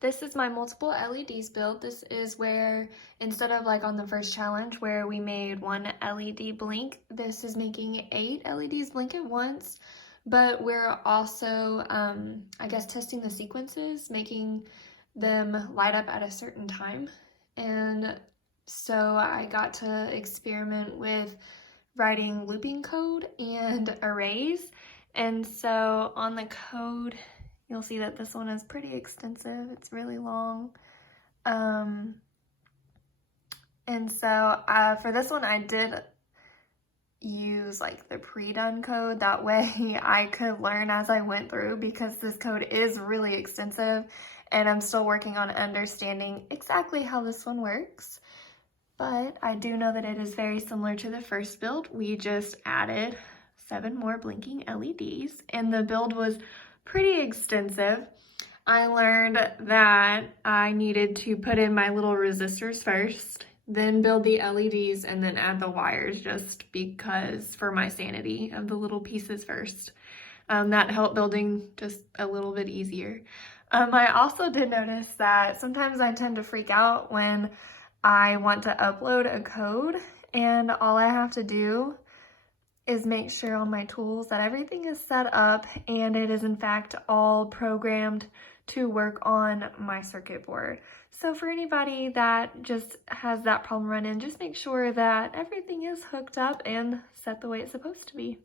This is my multiple LEDs build. This is where, instead of like on the first challenge where we made one LED blink, this is making 8 LEDs blink at once. But we're also, I guess, testing the sequences, making them light up at a certain time. And so I got to experiment with writing looping code and arrays. And so on the code, you'll see that this one is pretty extensive. It's really long. And so for this one, I did use like the pre-done code. That way I could learn as I went through, because this code is really extensive and I'm still working on understanding exactly how this one works. But I do know that it is very similar to the first build. We just added 7 more blinking LEDs and the build was pretty extensive. I learned that I needed to put in my little resistors first, then build the LEDs, and then add the wires, just because for my sanity of the little pieces first. That helped building just a little bit easier. I also did notice that sometimes I tend to freak out when I want to upload a code, and all I have to do is make sure on my tools that everything is set up and it is in fact all programmed to work on my circuit board. So for anybody that just has that problem run in, just make sure that everything is hooked up and set the way it's supposed to be.